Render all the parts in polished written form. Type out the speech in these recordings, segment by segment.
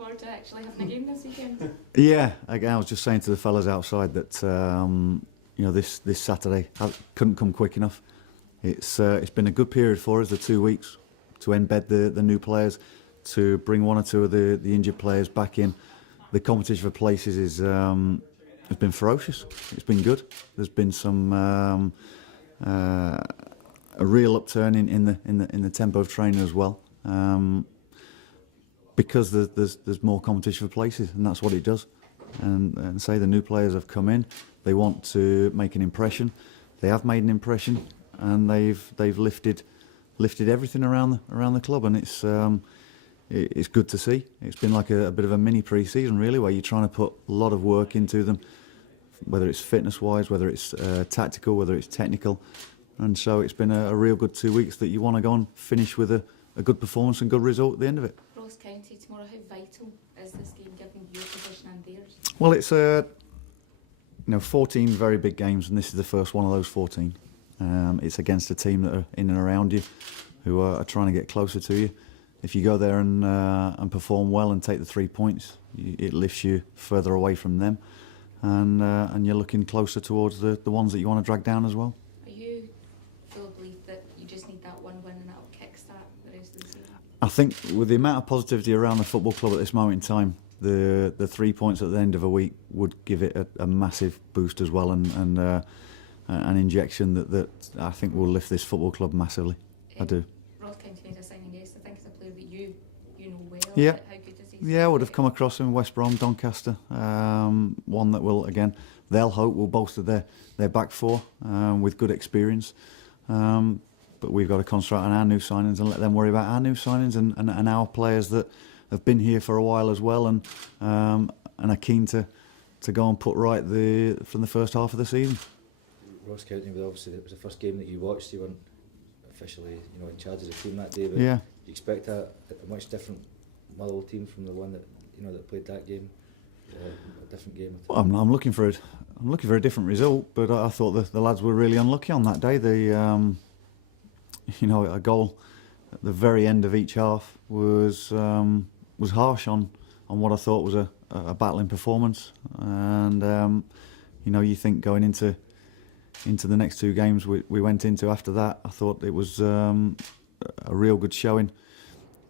forward to actually having a game this weekend? Yeah, again, I was just saying to the fellas outside that this Saturday couldn't come quick enough. It's been a good period for us, the 2 weeks, to embed the new players, to bring one or two of the injured players back in. The competition for places has been ferocious. It's been good. There's been some a real upturn in the tempo of training as well, because there's more competition for places, and that's what it does. And say the new players have come in, they want to make an impression. They have made an impression, and they've lifted everything around the club, and it's good to see. It's been like a bit of a mini pre-season, really, where you're trying to put a lot of work into them, whether it's fitness-wise, whether it's tactical, whether it's technical. And so it's been a real good 2 weeks that you want to go and finish with a good performance and good result at the end of it. Ross County tomorrow, how vital is this game given your position and theirs? Well, it's 14 very big games, and this is the first one of those 14. It's against a team that are in and around you, who are trying to get closer to you. If you go there and perform well and take the 3 points, it lifts you further away from them, and you're looking closer towards the ones that you want to drag down as well. Are you full of belief that you just need that one win and that'll kickstart the rest of the season? I think with the amount of positivity around the football club at this moment in time, the 3 points at the end of a week would give it a massive boost as well, and an injection that I think will lift this football club massively. I do. Ross County made a signing yesterday. I think it's a player that you know well. Yeah. How good is he? Yeah, I would have come across him in West Brom, Doncaster. One that will, again, they'll hope will bolster their back four with good experience. But we've got to concentrate on our new signings and let them worry about our new signings and our players that have been here for a while as well, and are keen to go and put right from the first half of the season. Ross County, obviously it was the first game that you watched. You weren't officially, in charge of the team that day, but yeah. You expect a much different Motherwell team from the one that that played that game, a different game. Well, I'm looking for a different result, but I thought the lads were really unlucky on that day. They, a goal at the very end of each half was harsh on what I thought was a battling performance, and you think going into the next two games we went into after that, I thought it was a real good showing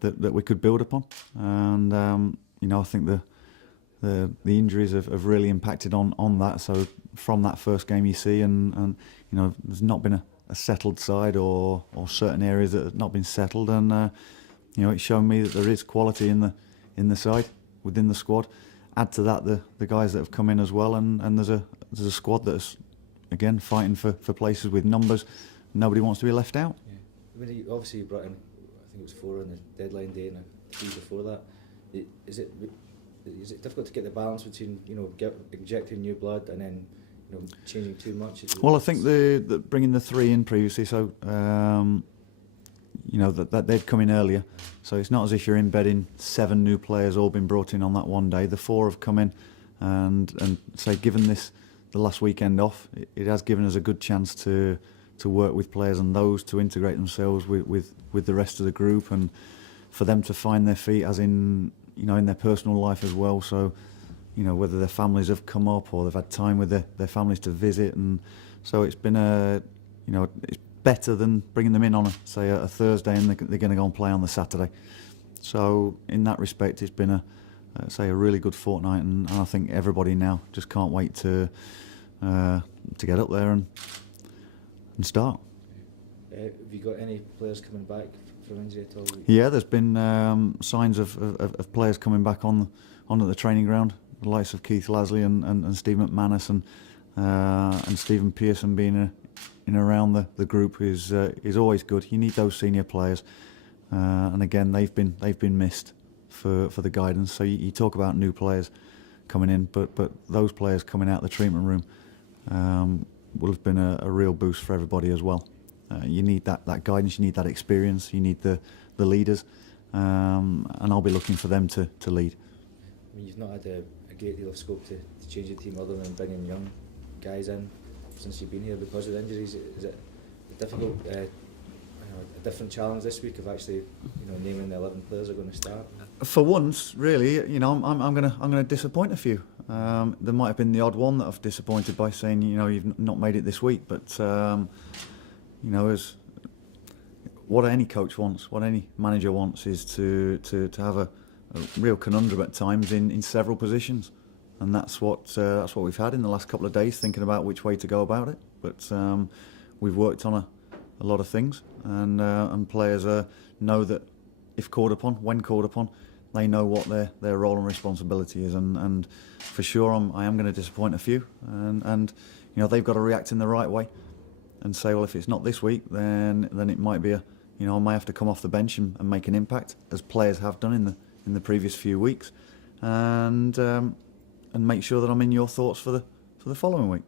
that we could build upon, and I think the injuries have really impacted on that. So from that first game you see, and there's not been a settled side or certain areas that have not been settled, and it's shown me that there is quality in the side, within the squad. Add to that the guys that have come in as well, and there's a squad that's again fighting for places with numbers. Nobody wants to be left out. Yeah. I mean, obviously you brought in, I think it was 4 on the deadline day and 3 before that. Is it difficult to get the balance between injecting new blood and then changing too much? Well, I think the bringing the 3 in previously, so that they'd come in earlier, so it's not as if you're embedding 7 new players all been brought in on that one day. The 4 have come in, and say given the last weekend off, it has given us a good chance to work with players and those to integrate themselves with the rest of the group, and for them to find their feet, as in in their personal life as well. So whether their families have come up or they've had time with their families to visit, and so it's been it's better than bringing them in on a Thursday and they're going to go and play on the Saturday. So in that respect, it's been a really good fortnight, and I think everybody now just can't wait to get up there and start. Have you got any players coming back from injury at all? Yeah, there's been signs of players coming back on at the training ground. The likes of Keith Lasley and Steve McManus and Stephen Pearson being in around the group is always good. You need those senior players, and again they've been missed for the guidance. So you talk about new players coming in, but those players coming out of the treatment room will have been a real boost for everybody as well. You need that guidance, you need that experience, you need the leaders, and I'll be looking for them to lead. I mean, you've not had a great deal of scope to change the team other than bringing young guys in since you've been here because of the injuries. Is it difficult, a different challenge this week of actually naming the 11 players are going to start? For once, really, you know, I'm gonna disappoint a few. There might have been the odd one that I've disappointed by saying, you know, you've not made it this week, but you know, as what any coach wants, what any manager wants, is to have a real conundrum at times in several positions, and that's what we've had in the last couple of days, thinking about which way to go about it. But we've worked on a lot of things, and players know that if called upon, when called upon, they know what their role and responsibility is, and for sure I am going to disappoint a few, and you know, they've got to react in the right way and say, well, if it's not this week, then it might be you know, I may have to come off the bench and make an impact, as players have done in the previous few weeks, and make sure that I'm in your thoughts for the following week.